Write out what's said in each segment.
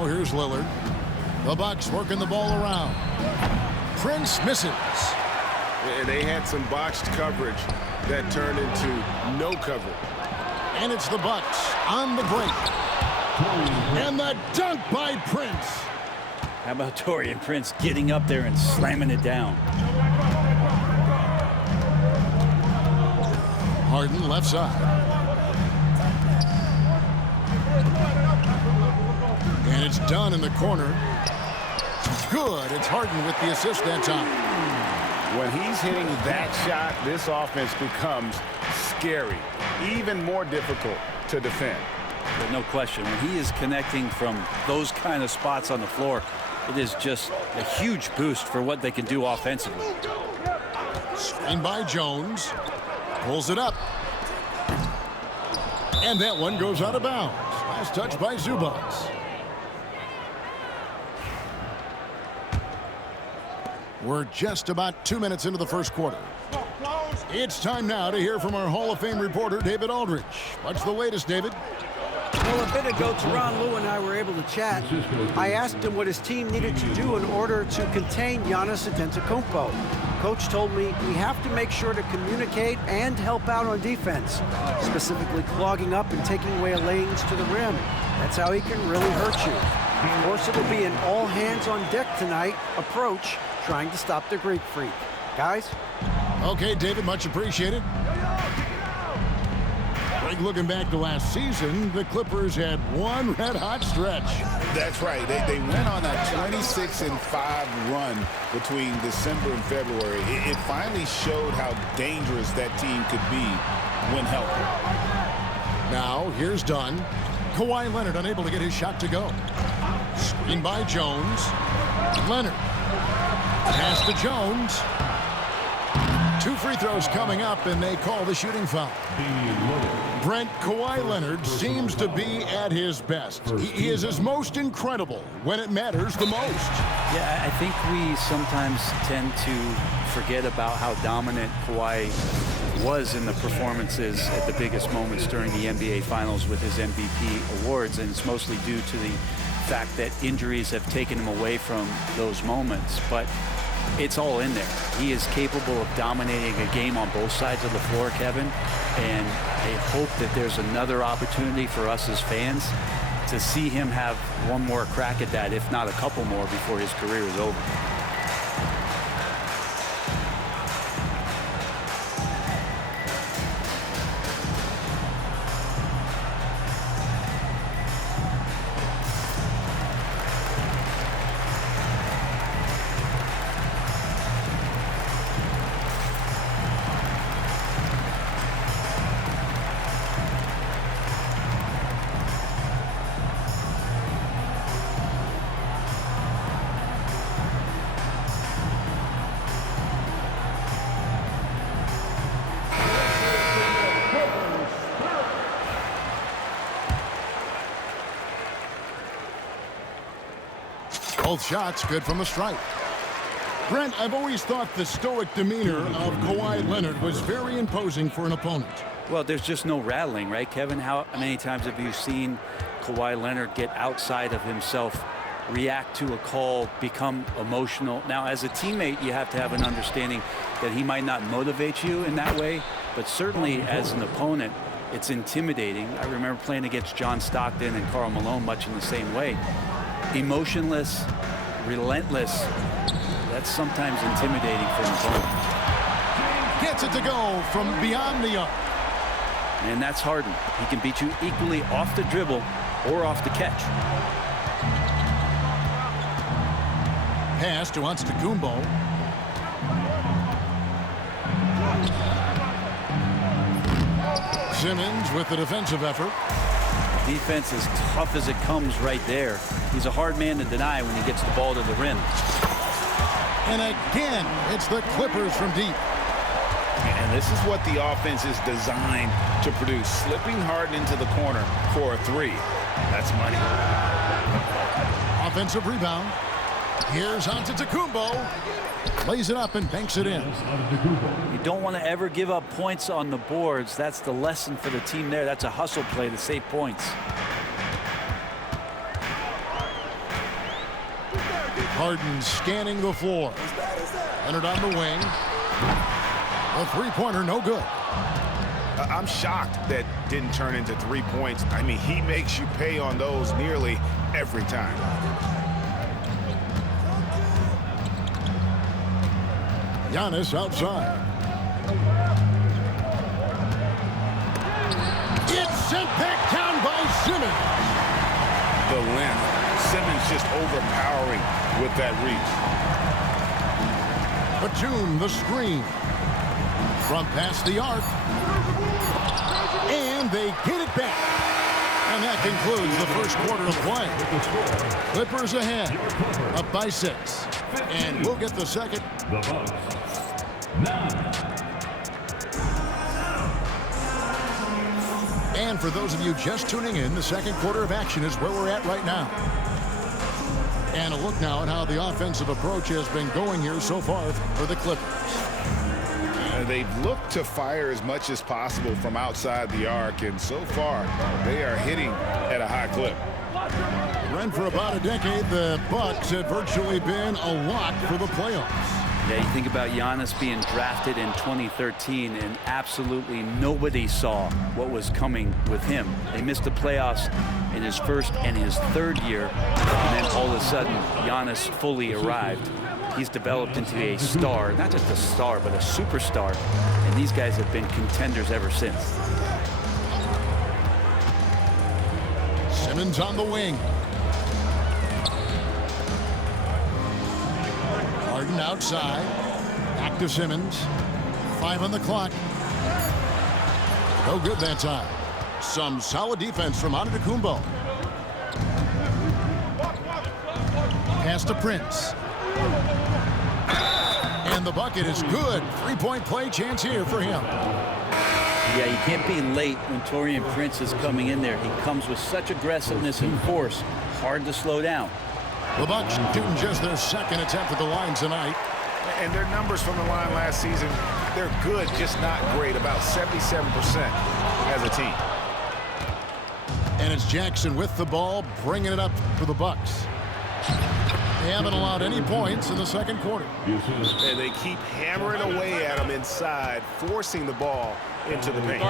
Now here's Lillard. The Bucks working the ball around. Prince misses. And they had some botched coverage that turned into no cover. And it's the Bucks on the break. And the dunk by Prince. How about Taurean Prince getting up there and slamming it down? Harden left side. And it's done in the corner. Good. It's Harden with the assist that time. When he's hitting that shot, this offense becomes scary, even more difficult to defend. But no question, when he is connecting from those kind of spots on the floor, it is just a huge boost for what they can do offensively. Screen by Jones. Pulls it up. And that one goes out of bounds. Last touch by Zubac. We're just about 2 minutes into the first quarter. It's time now to hear from our Hall of Fame reporter, David Aldridge. What's the latest, David? Well, a bit ago, Tyronn Lue and I were able to chat. I asked him what his team needed to do in order to contain Giannis Antetokounmpo. Coach told me we have to make sure to communicate and help out on defense, specifically clogging up and taking away lanes to the rim. That's how he can really hurt you. Of course, it will be an all-hands-on-deck tonight approach, trying to stop the Greek Freak. Guys? Okay, David, much appreciated. Greg, looking back to last season, the Clippers had one red-hot stretch. That's right. They went on a 26-5 run between December and February. It finally showed how dangerous that team could be when healthy. Now, here's Dunn. Kawhi Leonard unable to get his shot to go. Screen by Jones. Leonard. Pass to Jones. 2 free throws coming up, and they call the shooting foul. Brent, Kawhi Leonard seems to be at his best. He is his most incredible when it matters the most. Yeah, I think we sometimes tend to forget about how dominant Kawhi was in the performances at the biggest moments during the NBA Finals with his MVP awards, and it's mostly due to the fact that injuries have taken him away from those moments. But it's all in there. He is capable of dominating a game on both sides of the floor, Kevin, and I hope that there's another opportunity for us as fans to see him have one more crack at that, if not a couple more, before his career is over. Both shots good from the stripe. Brent, I've always thought the stoic demeanor of Kawhi Leonard was very imposing for an opponent. Well, there's just no rattling, right, Kevin? How many times have you seen Kawhi Leonard get outside of himself, react to a call, become emotional? Now, as a teammate, you have to have an understanding that he might not motivate you in that way, but certainly as an opponent, it's intimidating. I remember playing against John Stockton and Karl Malone much in the same way. Emotionless, relentless, that's sometimes intimidating for an opponent. Gets it to go from beyond the arc. And that's Harden. He can beat you equally off the dribble or off the catch. Pass to Antetokounmpo. Simmons with the defensive effort. Defense as tough as it comes right there. He's a hard man to deny when he gets the ball to the rim. And again, it's the Clippers from deep. And this is what the offense is designed to produce. Slipping Harden into the corner for a three. That's money. Offensive rebound. Here's Antetokounmpo. Lays it up and banks it in. You don't want to ever give up points on the boards. That's the lesson for the team there. That's a hustle play to save points. Harden scanning the floor. Leonard on the wing. A three-pointer, no good. I'm shocked that didn't turn into 3 points. I mean, he makes you pay on those nearly every time. Giannis outside. It's sent back down by Simmons. The length. Simmons just overpowering with that reach. Batum the screen. From past the arc. And they get it back. And that concludes the first quarter of play. Clippers ahead, up by 6. And we'll get the second. The Bucks. 9. And for those of you just tuning in, the second quarter of action is where we're at right now. And a look now at how the offensive approach has been going here so far for the Clippers. They've looked to fire as much as possible from outside the arc, and so far they are hitting at a high clip. Ren, for about a decade, the Bucks have virtually been a lock for the playoffs. Yeah, you think about Giannis being drafted in 2013, and absolutely nobody saw what was coming with him. They missed the playoffs in his first and his third year, and then all of a sudden, Giannis fully arrived. He's developed into a star, not just a star, but a superstar, and these guys have been contenders ever since. Simmons on the wing. Harden outside. Back to Simmons. 5 on the clock. No good that time. Some solid defense from Antetokounmpo. Pass to Prince. And the bucket is good. 3-point play chance here for him. Yeah, you can't be late when Taurean Prince is coming in there. He comes with such aggressiveness and force. Hard to slow down. The Bucks shooting just their second attempt at the line tonight. And their numbers from the line last season, they're good, just not great. About 77% as a team. And it's Jackson with the ball, bringing it up for the Bucks. They haven't allowed any points in the second quarter. And they keep hammering away at them inside, forcing the ball into the paint.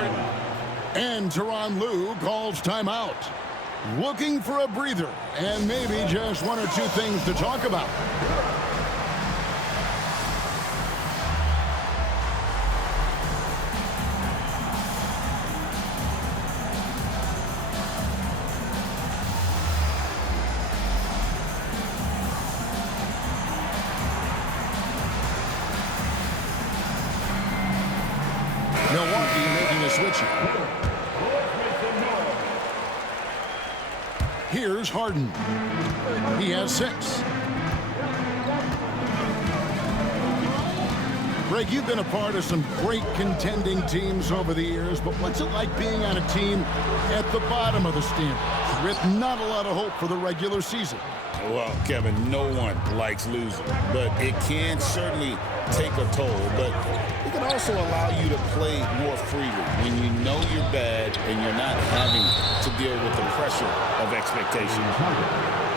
And Tyronn Lue calls timeout. Looking for a breather and maybe just 1 or 2 things to talk about. Milwaukee making a switch here. Here's Harden. He has 6. Greg, you've been a part of some great contending teams over the years, but what's it like being on a team at the bottom of the standings with not a lot of hope for the regular season? Well, Kevin, no one likes losing, but it can certainly take a toll. But it can also allow you to play more freely when you know you're bad and you're not having to deal with the pressure of expectations.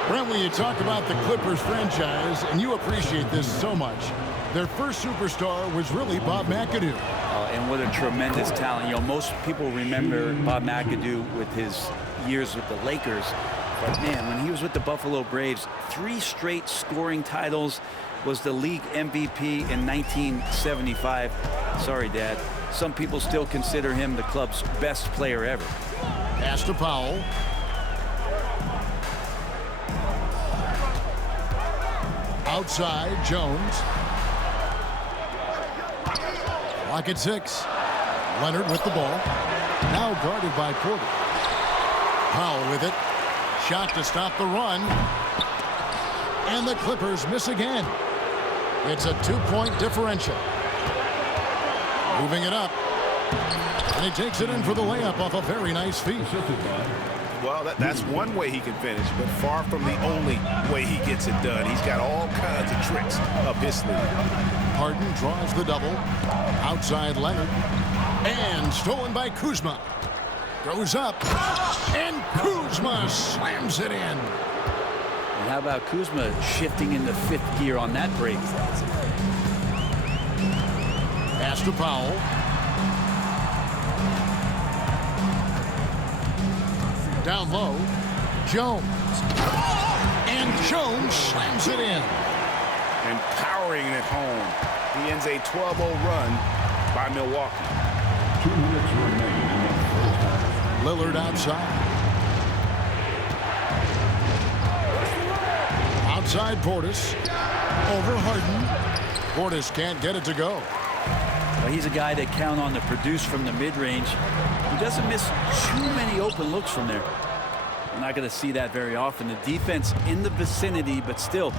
Brent, when you talk about the Clippers franchise, and you appreciate this so much, their first superstar was really Bob McAdoo. And what a tremendous talent. You know, most people remember Bob McAdoo with his years with the Lakers. But, man, when he was with the Buffalo Braves, 3 straight scoring titles, was the league MVP in 1975. Sorry, Dad. Some people still consider him the club's best player ever. Pass to Powell. Outside, Jones. Clock at 6. Leonard with the ball. Now guarded by Porter. Powell with it. Shot to stop the run. And the Clippers miss again. It's a 2-point differential. Moving it up. And he takes it in for the layup off a very nice feed. Well, that's one way he can finish, but far from the only way he gets it done. He's got all kinds of tricks up his sleeve. Harden draws the double. Outside Leonard. And stolen by Kuzma. Goes up. And Kuzma slams it in. And how about Kuzma shifting into fifth gear on that break? Pass to Powell. Down low, Jones. And Jones slams it in. And powering it home. He ends a 12-0 run by Milwaukee. 2 minutes remaining in the first half. Lillard outside. Outside Portis. Over Harden. Portis can't get it to go. Well, he's a guy that count on to produce from the mid-range. He doesn't miss too many open looks from there. You're not going to see that very often. The defense in the vicinity, but still,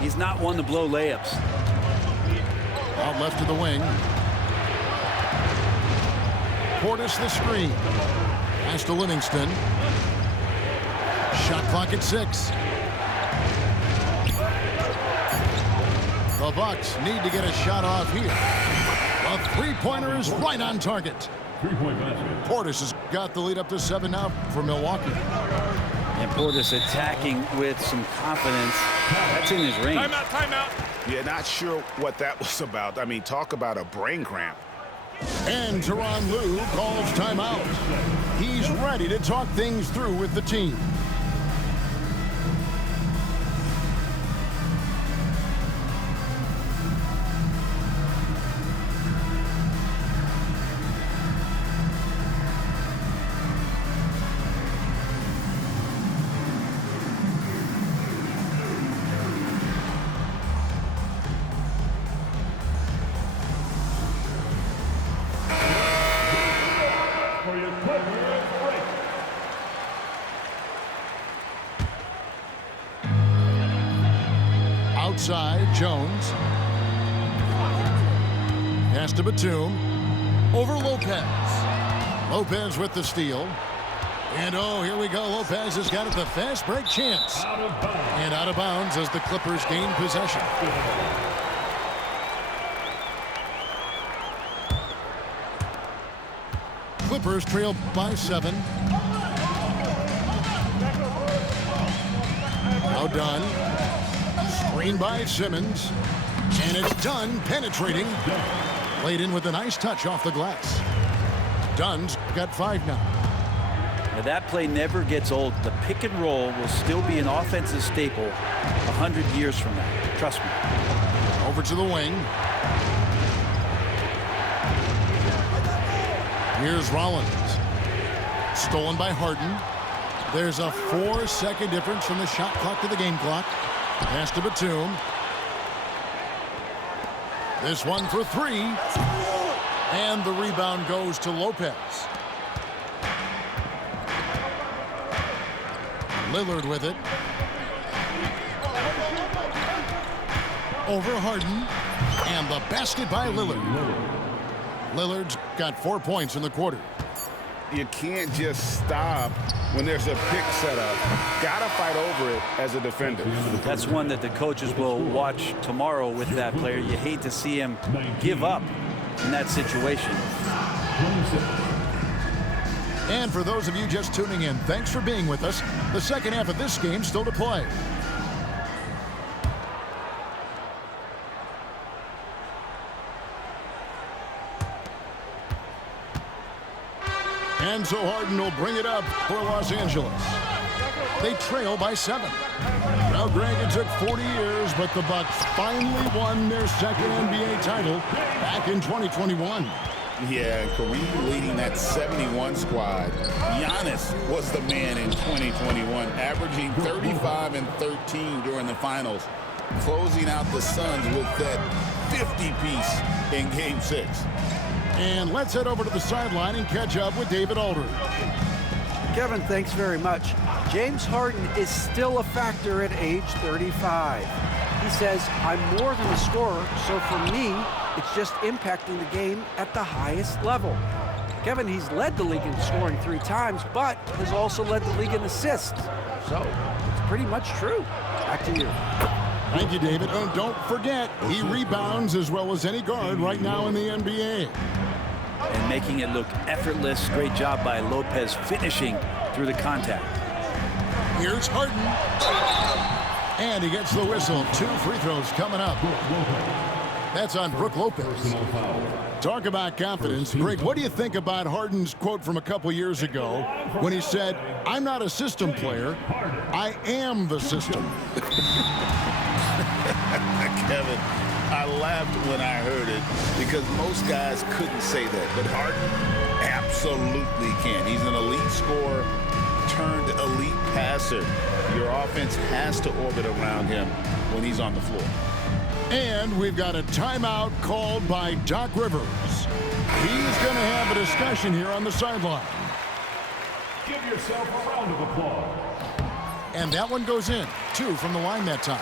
he's not one to blow layups. Out left to the wing. Portis the screen. Pass to Livingston. Shot clock at 6. The Bucks need to get a shot off here. A three-pointer is right on target. 3-point basket. Portis has got the lead up to 7 now for Milwaukee. And Portis attacking with some confidence. That's in his range. Timeout. Yeah, not sure what that was about. I mean, talk about a brain cramp. And Tyronn Lue calls timeout. He's ready to talk things through with the team. For your quick break. Outside, Jones. Pass to Batum. Over Lopez. Lopez with the steal. And oh, here we go. Lopez has got it, the fast break chance. Out of bounds. And out of bounds as the Clippers gain possession. Clippers trail by 7. Now done. Screen by Simmons. And it's done penetrating. Played in with a nice touch off the glass. Dunn's got 5 now. Now that play never gets old. The pick and roll will still be an offensive staple 100 years from now. Trust me. Over to the wing. Here's Rollins. Stolen by Harden. There's a 4-second difference from the shot clock to the game clock. Pass to Batum. This one for 3. And the rebound goes to Lopez. Lillard with it. Over Harden. And the basket by Lillard. Lillard's got 4 points in the quarter. You can't just stop when there's a pick set up. Gotta fight over it as a defender. That's one that the coaches will watch tomorrow with that player. You hate to see him give up in that situation. 26. And for those of you just tuning in, thanks for being with us. The second half of this game still to play. And so Harden will bring it up for Los Angeles. They trail by 7. Now, Greg, it took 40 years, but the Bucks finally won their second NBA title back in 2021. Yeah, and Kareem leading that 71 squad. Giannis was the man in 2021, averaging 35 and 13 during the finals, closing out the Suns with that 50-piece in Game 6. And let's head over to the sideline and catch up with David Aldridge. Kevin, thanks very much. James Harden is still a factor at age 35. He says, I'm more than a scorer, so for me, it's just impacting the game at the highest level. Kevin, he's led the league in scoring 3 times, but has also led the league in assists. So, it's pretty much true. Back to you. Thank you, David. And don't forget, he rebounds as well as any guard right now in the NBA. And making it look effortless. Great job by Lopez finishing through the contact. Here's Harden. And he gets the whistle. 2 free throws coming up. That's on Brook Lopez. Talk about confidence. Greg, what do you think about Harden's quote from a couple years ago when he said, "I'm not a system player, I am the system"? Kevin, I laughed when I heard it because most guys couldn't say that, but Harden absolutely can. He's an elite scorer turned elite passer. Your offense has to orbit around him when he's on the floor. And we've got a timeout called by Doc Rivers. He's going to have a discussion here on the sideline. Give yourself a round of applause. And that one goes in. 2 from the line that time.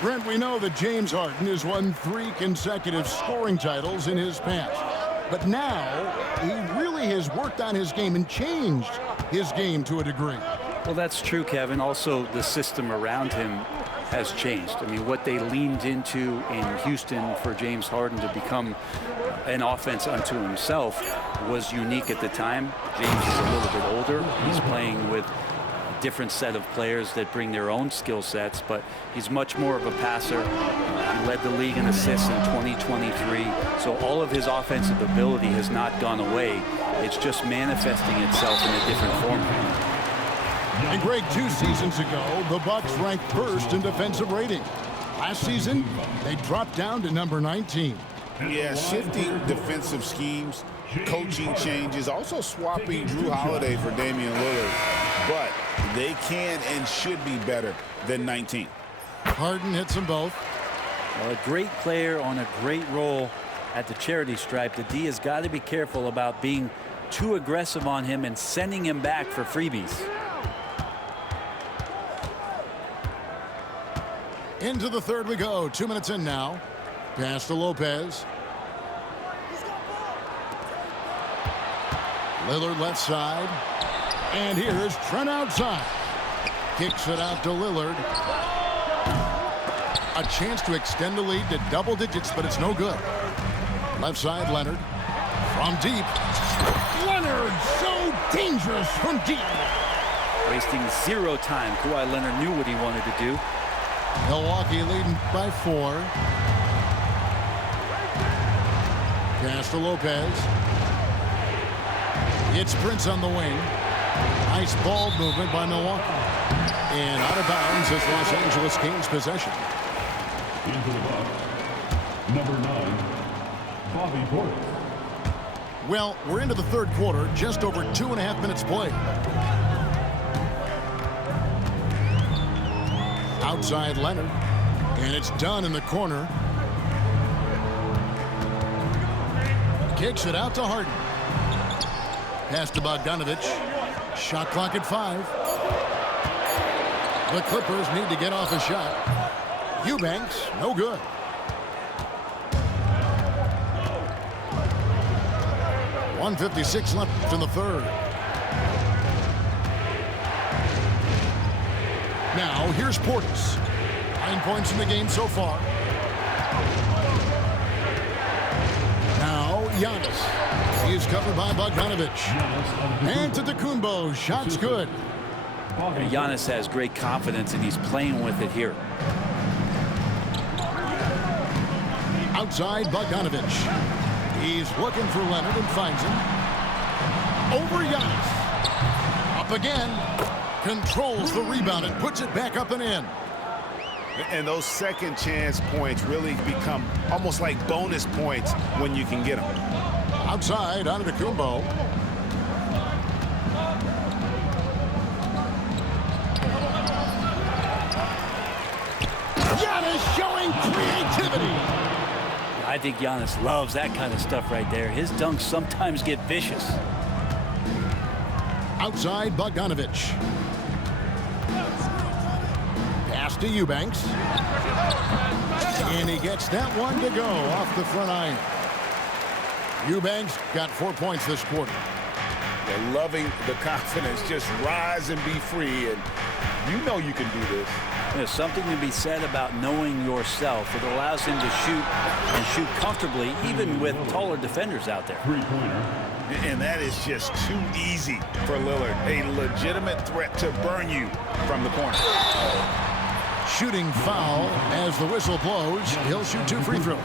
Brent, we know that James Harden has won 3 consecutive scoring titles in his past. But now he really has worked on his game and changed his game to a degree. Well, that's true, Kevin. Also, the system around him has changed. I mean, what they leaned into in Houston for James Harden to become an offense unto himself was unique at the time. James is a little bit older. He's playing with a different set of players that bring their own skill sets, but he's much more of a passer. He led the league in assists in 2023. So all of his offensive ability has not gone away. It's just manifesting itself in a different form. And Greg, 2 seasons ago, the Bucks ranked first in defensive rating. Last season, they dropped down to number 19. Yeah, shifting defensive schemes, coaching changes, also swapping Drew Holiday for Damian Lillard. But they can and should be better than 19. Harden hits them both. Well, a great player on a great role at the charity stripe. The D has got to be careful about being too aggressive on him and sending him back for freebies. Into the third we go. 2 minutes in now. Pass to Lopez. Lillard left side. And here's Trent outside. Kicks it out to Lillard. A chance to extend the lead to double digits, but it's no good. Left side, Leonard. From deep. Leonard, so dangerous from deep. Wasting 0 time. Kawhi Leonard knew what he wanted to do. Milwaukee leading by 4. Pass to Lopez. It's Prince on the wing. Nice ball movement by Milwaukee. And out of bounds is Los Angeles Kings possession. Into the box, number 9, Bobby Portis. Well, we're into the third quarter, just over 2.5 minutes played. Outside Leonard, and it's done in the corner. Kicks it out to Harden. Pass to Bogdanovic. Shot clock at 5. The Clippers need to get off a shot. Eubanks, no good. .156 left in the third. Now, here's Portis. 9 points in the game so far. Now, Giannis. He is covered by Bogdanovic. Antetokounmpo, shot's good. Giannis has great confidence, and he's playing with it here. Outside, Bogdanovic. He's looking for Leonard and finds him. Over Giannis. Up again. Controls the rebound and puts it back up and in. And those second chance points really become almost like bonus points when you can get them. Outside, Antetokounmpo. Giannis showing creativity. I think Giannis loves that kind of stuff right there. His dunks sometimes get vicious. Outside, Bogdanovic. Pass to Eubanks. And he gets that one to go off the front iron. Eubanks got 4 points this quarter. They're loving the confidence. Just rise and be free. And you know you can do this. There's something to be said about knowing yourself. It allows him to shoot and shoot comfortably, even with taller defenders out there. Three-pointer. And that is just too easy for Lillard. A legitimate threat to burn you from the corner. shooting foul. As the whistle blows, he'll shoot 2 free throws.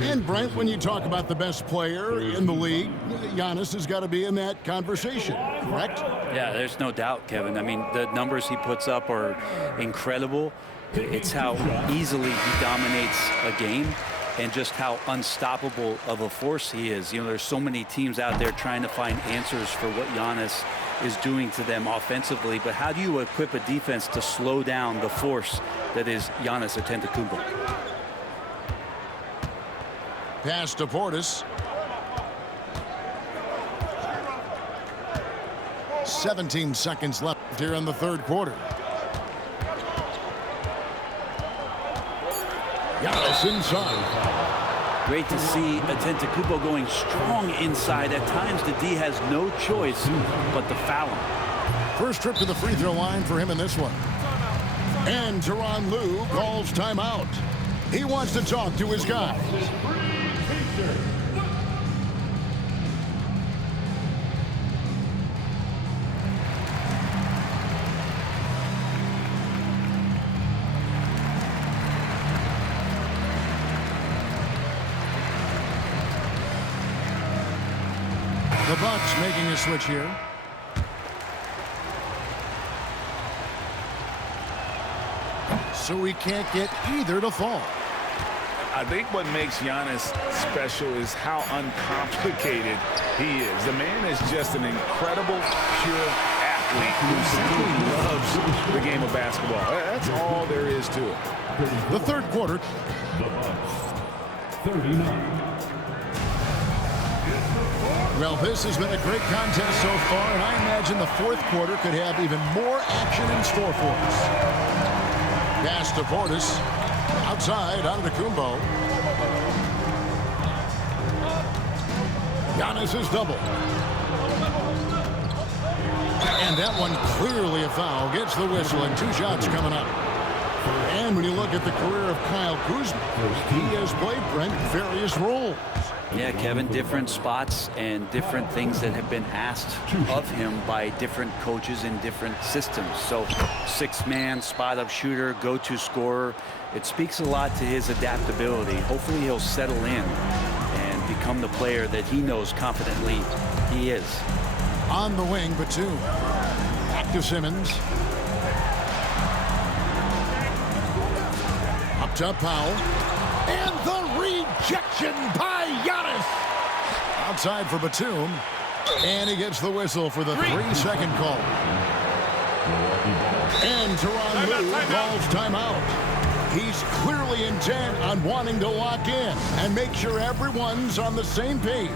And Brent, when you talk about the best player in the league, Giannis has got to be in that conversation, correct? Yeah, there's no doubt, Kevin. I mean, the numbers he puts up are incredible. It's how easily he dominates a game and just how unstoppable of a force he is. You know, there's so many teams out there trying to find answers for what Giannis is doing to them offensively, but how do you equip a defense to slow down the force that is Giannis Antetokounmpo? Pass to Portis. 17 seconds left here in the third quarter. Giannis inside. Great to see Antetokounmpo going strong inside. At times, the D has no choice but to foul him. First trip to the free throw line for him in this one. And Tyronn Lue calls timeout. He wants to talk to his guys. The Bucks making a switch here. So he can't get either to fall. I think what makes Giannis special is how uncomplicated he is. The man is just an incredible, pure athlete who simply loves the game of basketball. That's all there is to it. The third quarter. The Bucks, 39. Well, this has been a great contest so far, and I imagine the fourth quarter could have even more action in store for us. Pass to Portis. Outside, Antetokounmpo. Giannis is double. And that one clearly a foul. Gets the whistle, and 2 shots coming up. And when you look at the career of Kyle Kuzma, he has played, Brent, various roles. Yeah, Kevin, different spots and different things that have been asked of him by different coaches in different systems. So 6-man, spot-up shooter, go-to scorer. It speaks a lot to his adaptability. Hopefully he'll settle in and become the player that he knows confidently he is. On the wing, Batum. Back to Simmons. Up to Powell. And the rejection by Giannis. Outside for Batum. And he gets the whistle for the 3-second call. And Tyronn Lue calls timeout. He's clearly intent on wanting to lock in and make sure everyone's on the same page.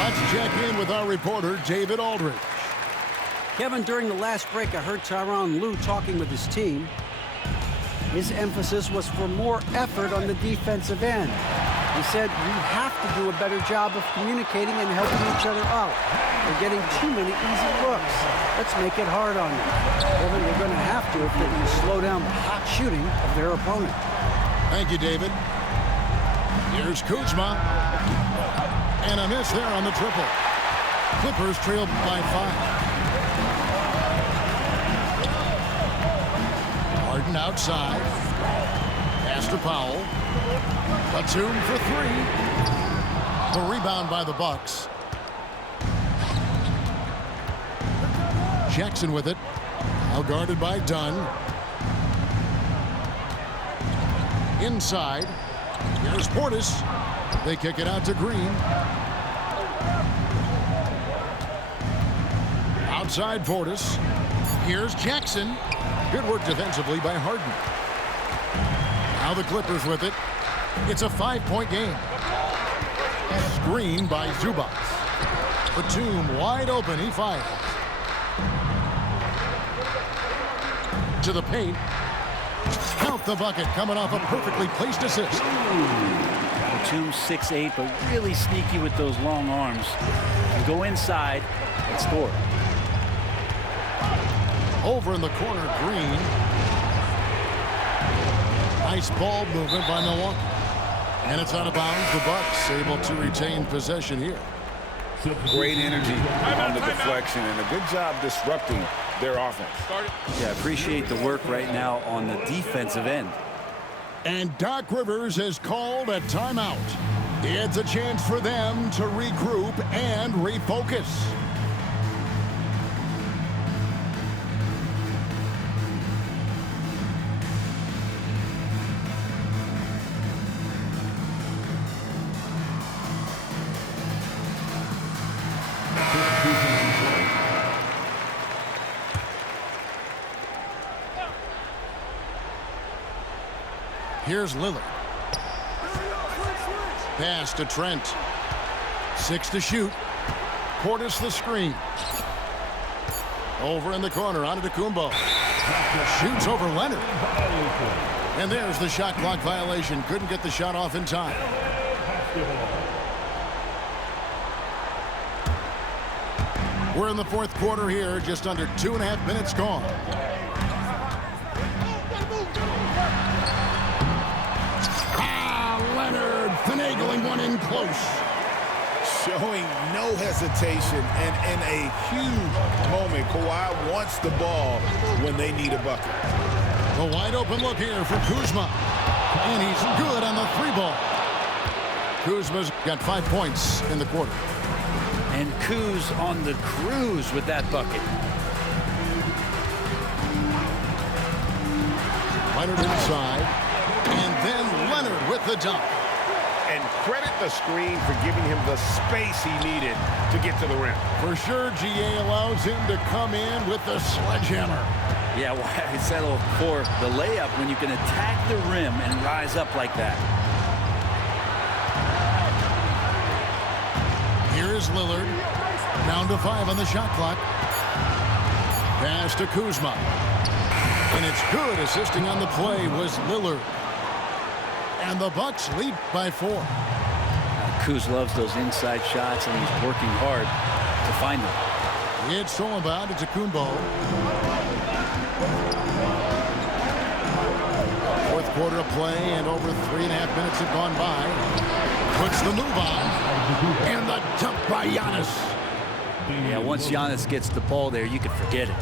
Let's check in with our reporter, David Aldridge. Kevin, during the last break, I heard Tyronn Lue talking with his team. His emphasis was for more effort on the defensive end. He said, we have to do a better job of communicating and helping each other out. They're getting too many easy looks. Let's make it hard on them. Kevin, they're going to have to if they can slow down the hot shooting of their opponent. Thank you, David. Here's Kuzma. And a miss there on the triple. Clippers trailed by 5. Harden outside. Pass to Powell. Batum for 3. The rebound by the Bucks. Jackson with it. Now guarded by Dunn. Inside. Here's Portis. They kick it out to Green. Outside Portis. Here's Jackson. Good work defensively by Harden. Now the Clippers with it. It's a 5-point game. Screen by Zubac. Batum wide open. He fires. To the paint. Count the bucket coming off a perfectly placed assist. Batum 6'8", but really sneaky with those long arms. Can go inside and score. Over in the corner, Green. Nice ball movement by Milwaukee. And it's out of bounds. The Bucks able to retain possession here. Great energy on the deflection and a good job disrupting their offense. Yeah, appreciate the work right now on the defensive end. And Doc Rivers has called a timeout. It's a chance for them to regroup and refocus. Here's Lillard. Pass to Trent. 6 to shoot. Portis the screen. Over in the corner, Antetokounmpo. Shoots over Leonard. And there's the shot clock violation. Couldn't get the shot off in time. We're in the fourth quarter here. Just under 2.5 minutes gone. Leonard finagling one in close. Showing no hesitation, and in a huge moment, Kawhi wants the ball when they need a bucket. The wide open look here for Kuzma. And he's good on the 3-ball. Kuzma's got 5 points in the quarter. And Kuz on the cruise with that bucket. Leonard inside. And then Leonard with the dunk. And credit the screen for giving him the space he needed to get to the rim. For sure, GA allows him to come in with the sledgehammer. Yeah, why settle for the layup when you can attack the rim and rise up like that? Here is Lillard. Down to 5 on the shot clock. Pass to Kuzma. And it's good. Assisting on the play was Lillard. And the Bucks lead by 4. Kuz loves those inside shots, and he's working hard to find them. It's all about Antetokounmpo. Fourth quarter of play, and over 3.5 minutes have gone by. Puts the move on. And the jump by Giannis. Yeah, once Giannis gets the ball there, you can forget it.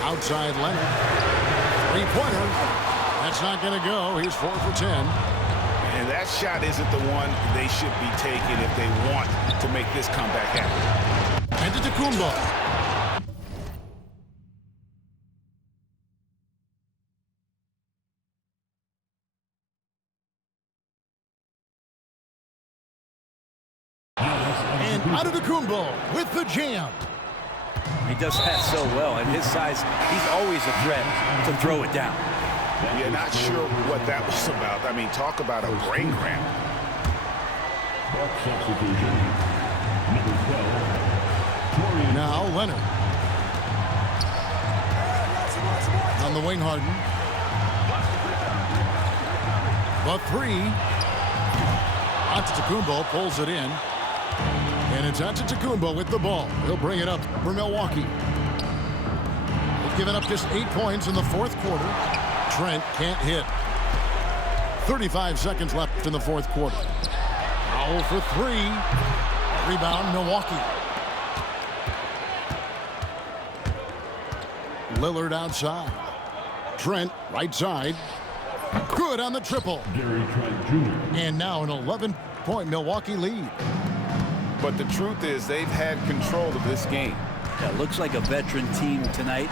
Outside Leonard. 3-pointer. That's not going to go. He's 4 for 10. And that shot isn't the one they should be taking if they want to make this comeback happen. Antetokounmpo. And Antetokounmpo with the jam. He does that so well. At his size, he's always a threat to throw it down. Yeah, not sure what that was about. I mean, talk about a brain cramp. Substitution. Number 12. Now Leonard. On the wing, Harden. The 3. Antetokounmpo pulls it in. And it's Antetokounmpo with the ball. He'll bring it up for Milwaukee. They've given up just 8 points in the fourth quarter. Trent can't hit. 35 seconds left in the fourth quarter. Foul for 3. Rebound, Milwaukee. Lillard outside. Trent right side. Good on the triple. Gary Trent Jr. And now an 11-point Milwaukee lead. But the truth is they've had control of this game. Yeah, looks like a veteran team tonight,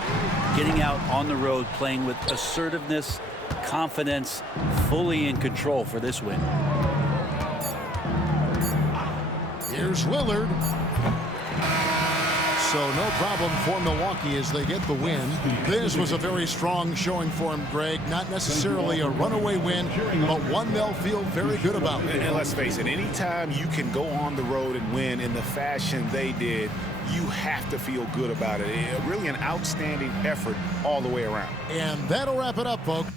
getting out on the road, playing with assertiveness, confidence, fully in control for this win. Here's Lillard. So no problem for Milwaukee as they get the win. This was a very strong showing for him, Greg. Not necessarily a runaway win, but one they'll feel very good about. And let's face it, anytime you can go on the road and win in the fashion they did, you have to feel good about it. Really an outstanding effort all the way around. And that'll wrap it up, folks.